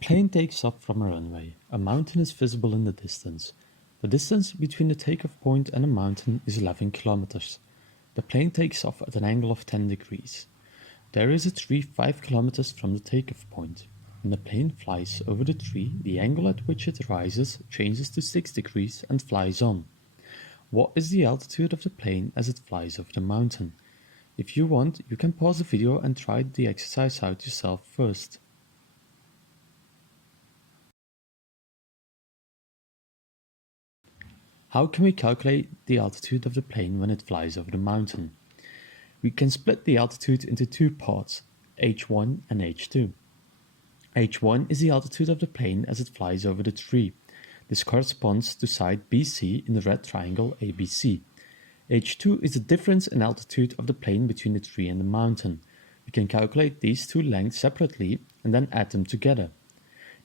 plane takes off from a runway. A mountain is visible in the distance. The distance between the takeoff point and the mountain is 11 kilometers. The plane takes off at an angle of 10 degrees. There is a tree 5 kilometers from the takeoff point. When the plane flies over the tree, the angle at which it rises changes to 6 degrees and flies on. What is the altitude of the plane as it flies over the mountain? If you want, you can pause the video and try the exercise out yourself first. How can we calculate the altitude of the plane when it flies over the mountain? We can split the altitude into two parts, h1 and h2. h1 is the altitude of the plane as it flies over the tree. This corresponds to side BC in the red triangle ABC. h2 is the difference in altitude of the plane between the tree and the mountain. We can calculate these two lengths separately and then add them together.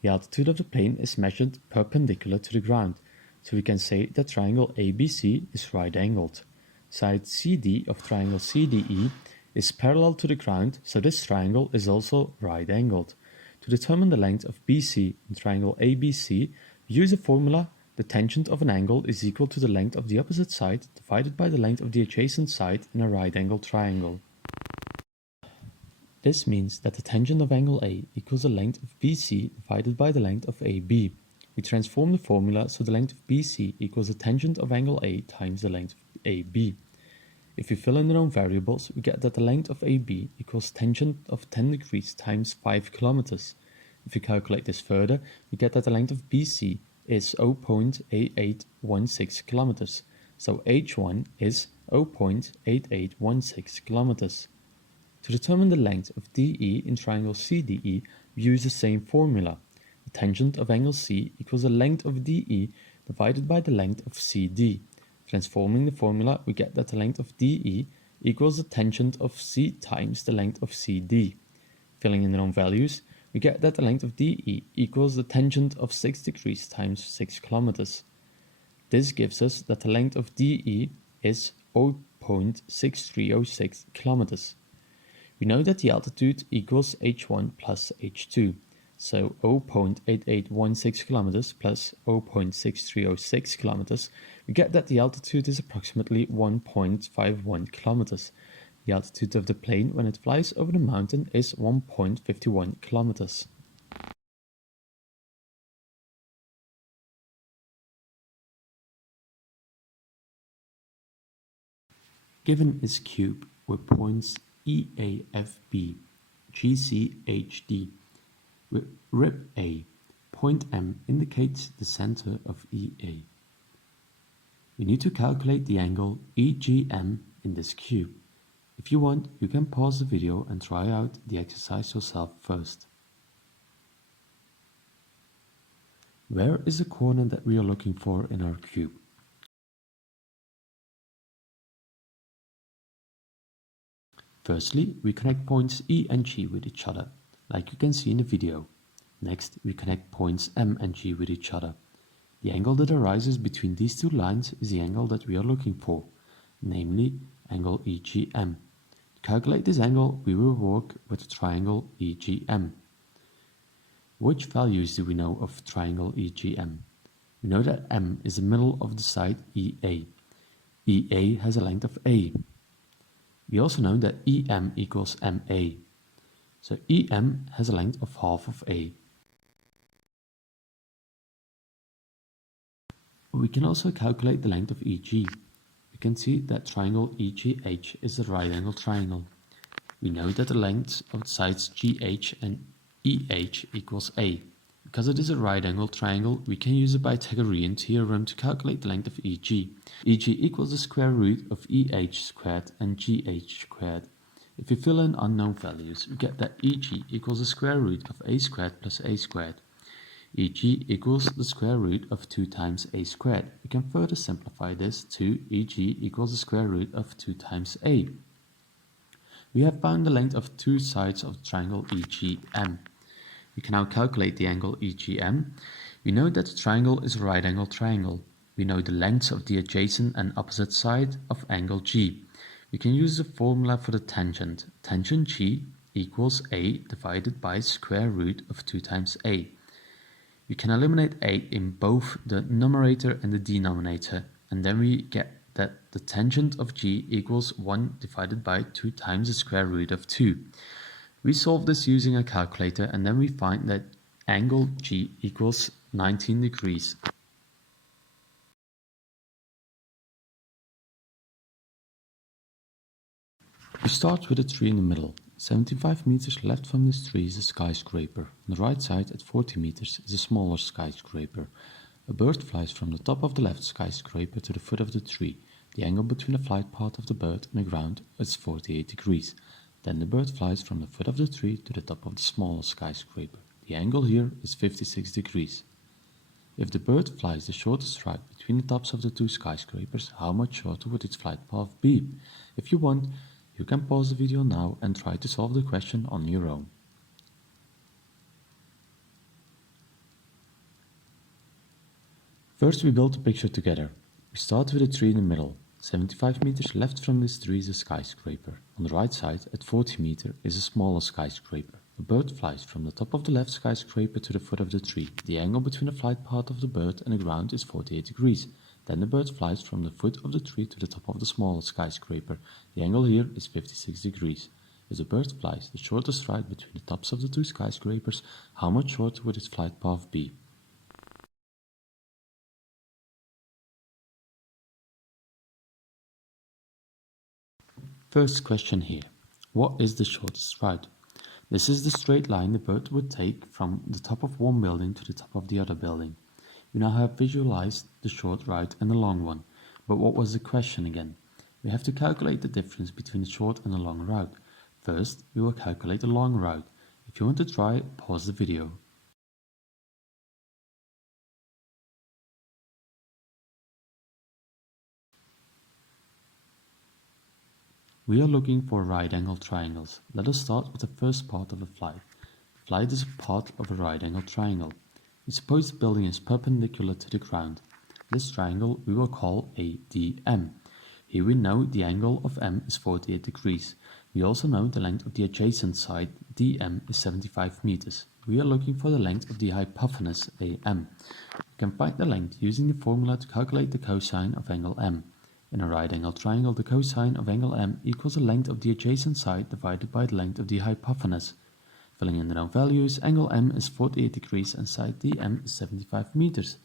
The altitude of the plane is measured perpendicular to the ground, so we can say that triangle ABC is right-angled. Side CD of triangle CDE is parallel to the ground, so this triangle is also right-angled. To determine the length of BC in triangle ABC, we use a formula: the tangent of an angle is equal to the length of the opposite side divided by the length of the adjacent side in a right-angled triangle. This means that the tangent of angle A equals the length of BC divided by the length of AB. We transform the formula so the length of BC equals the tangent of angle A times the length of AB. If we fill in the known variables, we get that the length of AB equals tangent of 10 degrees times 5 kilometers. If we calculate this further, we get that the length of BC is 0.8816 kilometers, so H1 is 0.8816 kilometers. To determine the length of DE in triangle CDE, we use the same formula. The tangent of angle C equals the length of DE divided by the length of CD. Transforming the formula, we get that the length of DE equals the tangent of C times the length of CD. Filling in the known values, we get that the length of DE equals the tangent of 6 degrees times 6 kilometers. This gives us that the length of DE is 0.6306 kilometers. We know that the altitude equals h1 plus h2. So 0.8816 kilometers plus 0.6306 kilometers, we get that the altitude is approximately 1.51 kilometers. The altitude of the plane when it flies over the mountain is 1.51 kilometers. Given is cube with points EAFB, GCHD. With rib A, point M indicates the center of EA. We need to calculate the angle EGM in this cube. If you want, you can pause the video and try out the exercise yourself first. Where is the corner that we are looking for in our cube? Firstly, we connect points E and G with each other, like you can see in the video. Next, we connect points M and G with each other. The angle that arises between these two lines is the angle that we are looking for, namely angle EGM. To calculate this angle, we will work with the triangle EGM. Which values do we know of triangle EGM? We know that M is the middle of the side EA. EA has a length of A. We also know that EM equals MA. So EM has a length of half of A. We can also calculate the length of EG. We can see that triangle EGH is a right-angled triangle. We know that the lengths of the sides GH and EH equals A. Because it is a right-angled triangle, we can use the Pythagorean theorem to calculate the length of EG. EG equals the square root of EH squared and GH squared. If we fill in unknown values, we get that EG equals the square root of A squared plus A squared. EG equals the square root of 2 times A squared. We can further simplify this to EG equals the square root of 2 times A. We have found the length of two sides of the triangle EGM. We can now calculate the angle EGM. We know that the triangle is a right-angled triangle. We know the lengths of the adjacent and opposite side of angle G. We can use the formula for the tangent. Tangent G equals A divided by square root of 2 times A. We can eliminate a in both the numerator and the denominator, and then we get that the tangent of g equals 1 divided by 2 times the square root of 2. We solve this using a calculator, and then we find that angle g equals 19 degrees. We start with a tree in the middle. 75 meters left from this tree is a skyscraper. On the right side at 40 meters is a smaller skyscraper. A bird flies from the top of the left skyscraper to the foot of the tree. The angle between the flight path of the bird and the ground is 48 degrees. Then the bird flies from the foot of the tree to the top of the smaller skyscraper. The angle here is 56 degrees. If the bird flies the shortest route between the tops of the two skyscrapers, how much shorter would its flight path be? If you want, you can pause the video now and try to solve the question on your own. First, we build the picture together. We start with a tree in the middle. 75 meters left from this tree is a skyscraper. On the right side, at 40 meters, is a smaller skyscraper. A bird flies from the top of the left skyscraper to the foot of the tree. The angle between the flight path of the bird and the ground is 48 degrees. Then the bird flies from the foot of the tree to the top of the smaller skyscraper. The angle here is 56 degrees. If the bird flies the shortest route between the tops of the two skyscrapers, how much shorter would its flight path be? First question here. What is the shortest route? This is the straight line the bird would take from the top of one building to the top of the other building. We now have visualized the short route and the long one. But what was the question again? We have to calculate the difference between the short and the long route. First, we will calculate the long route. If you want to try, pause the video. We are looking for right-angled triangles. Let us start with the first part of a flight. Flight is a part of a right-angled triangle. We suppose the building is perpendicular to the ground. This triangle we will call ADM. Here we know the angle of M is 48 degrees. We also know the length of the adjacent side, DM, is 75 meters. We are looking for the length of the hypotenuse, AM. We can find the length using the formula to calculate the cosine of angle M. In a right-angled triangle, the cosine of angle M equals the length of the adjacent side divided by the length of the hypotenuse. Filling in the known values, angle M is 48 degrees and side DM is 75 meters.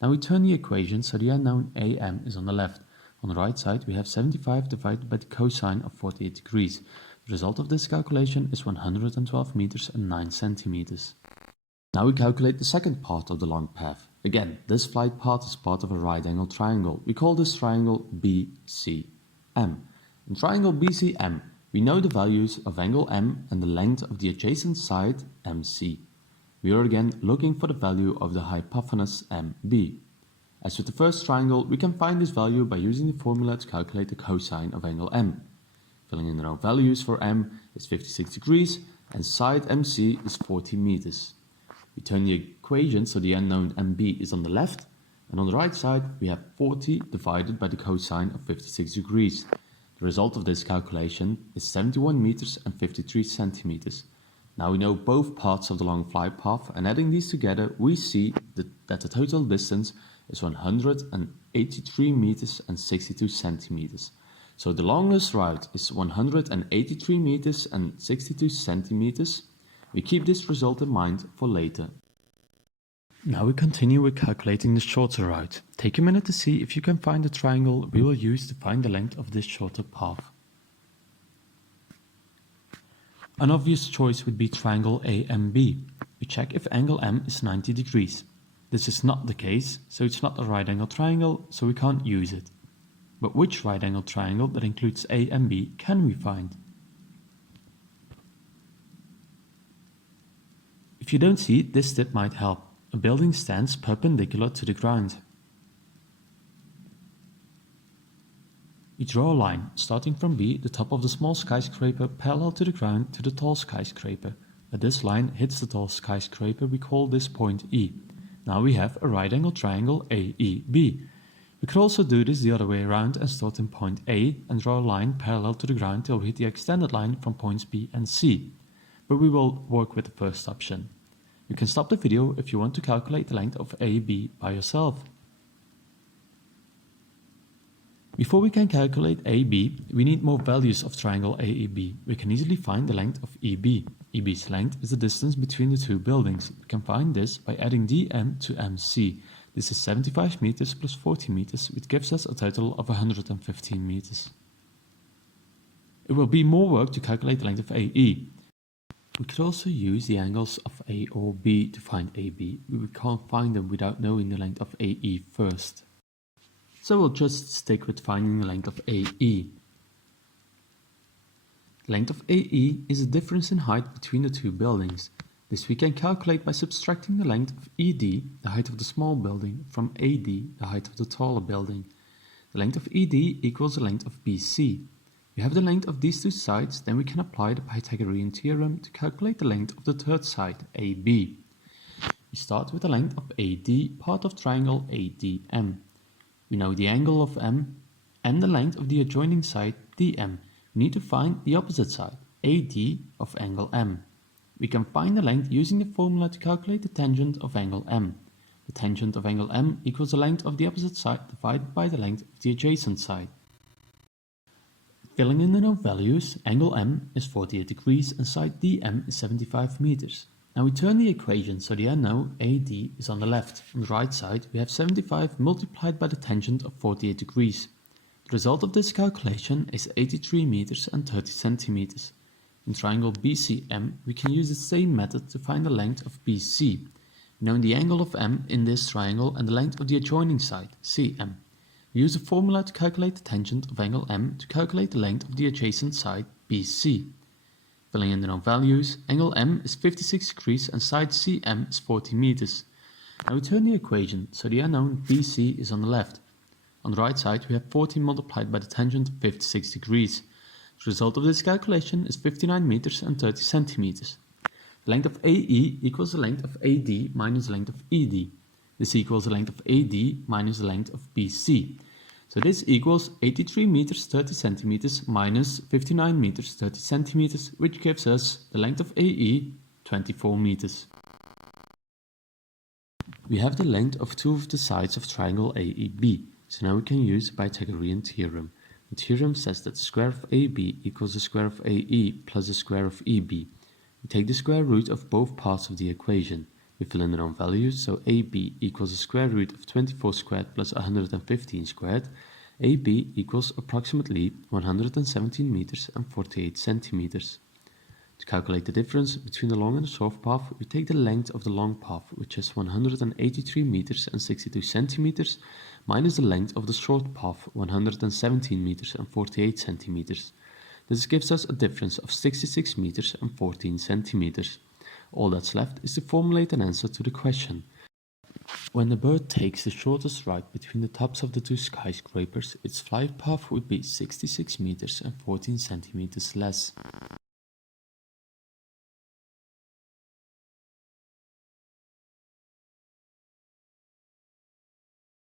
Now we turn the equation so the unknown AM is on the left. On the right side, we have 75 divided by the cosine of 48 degrees. The result of this calculation is 112 meters and 9 centimeters. Now we calculate the second part of the long path. Again, this flight path is part of a right-angled triangle. We call this triangle BCM. In triangle BCM, we know the values of angle M and the length of the adjacent side MC. We are again looking for the value of the hypotenuse MB. As with the first triangle, we can find this value by using the formula to calculate the cosine of angle M. Filling in the known values for M is 56 degrees and side MC is 40 meters. We turn the equation so the unknown MB is on the left, and on the right side we have 40 divided by the cosine of 56 degrees. The result of this calculation is 71 meters and 53 centimeters. Now we know both parts of the long flight path, and adding these together we see that the total distance is 183 meters and 62 centimeters. So the longest route is 183 meters and 62 centimeters. We keep this result in mind for later. Now we continue with calculating the shorter route. Take a minute to see if you can find the triangle we will use to find the length of this shorter path. An obvious choice would be triangle AMB. We check if angle M is 90 degrees. This is not the case, so it's not a right-angled triangle, so we can't use it. But which right-angled triangle that includes A and B can we find? If you don't see it, this tip might help. A building stands perpendicular to the ground. We draw a line, starting from B, the top of the small skyscraper, parallel to the ground to the tall skyscraper. As this line hits the tall skyscraper, we call this point E. Now we have a right-angled triangle AEB. We could also do this the other way around and start in point A and draw a line parallel to the ground till we hit the extended line from points B and C. But we will work with the first option. You can stop the video if you want to calculate the length of AB by yourself. Before we can calculate AB, we need more values of triangle AEB. We can easily find the length of EB. EB's length is the distance between the two buildings. We can find this by adding DM to MC. This is 75 meters plus 40 meters, which gives us a total of 115 meters. It will be more work to calculate the length of AE. We could also use the angles of A or B to find AB. We can't find them without knowing the length of AE first. So we'll just stick with finding the length of AE. The length of AE is the difference in height between the two buildings. This we can calculate by subtracting the length of ED, the height of the small building, from AD, the height of the taller building. The length of ED equals the length of BC. We have the length of these two sides, then we can apply the Pythagorean theorem to calculate the length of the third side, AB. We start with the length of AD, part of triangle ADM. We know the angle of M and the length of the adjoining side, DM. We need to find the opposite side, AD of angle M. We can find the length using the formula to calculate the tangent of angle M. The tangent of angle M equals the length of the opposite side divided by the length of the adjacent side. Filling in the known values, angle M is 48 degrees and side DM is 75 meters. Now we turn the equation so the unknown AD is on the left. On the right side we have 75 multiplied by the tangent of 48 degrees. The result of this calculation is 83 meters and 30 centimeters. In triangle BCM we can use the same method to find the length of BC. We know the angle of M in this triangle and the length of the adjoining side, CM. We use a formula to calculate the tangent of angle M to calculate the length of the adjacent side, BC. Filling in the known values, angle M is 56 degrees and side CM is 40 meters. Now we turn the equation so the unknown BC is on the left. On the right side we have 40 multiplied by the tangent of 56 degrees. The result of this calculation is 59 meters and 30 centimeters. The length of AE equals the length of AD minus the length of ED. This equals the length of AD minus the length of BC. So this equals 83 meters 30 centimeters minus 59 meters 30 centimeters, which gives us the length of AE, 24 meters. We have the length of two of the sides of triangle AEB, so now we can use the Pythagorean theorem. The theorem says that the square of AB equals the square of AE plus the square of EB. We take the square root of both parts of the equation. We fill in the known values, so AB equals the square root of 24 squared plus 115 squared. AB equals approximately 117 meters and 48 centimeters. To calculate the difference between the long and the short path, we take the length of the long path, which is 183 meters and 62 centimeters, minus the length of the short path, 117 meters and 48 centimeters. This gives us a difference of 66 meters and 14 centimeters. All that's left is to formulate an answer to the question. When the bird takes the shortest ride between the tops of the two skyscrapers, its flight path would be 66 meters and 14 centimeters less.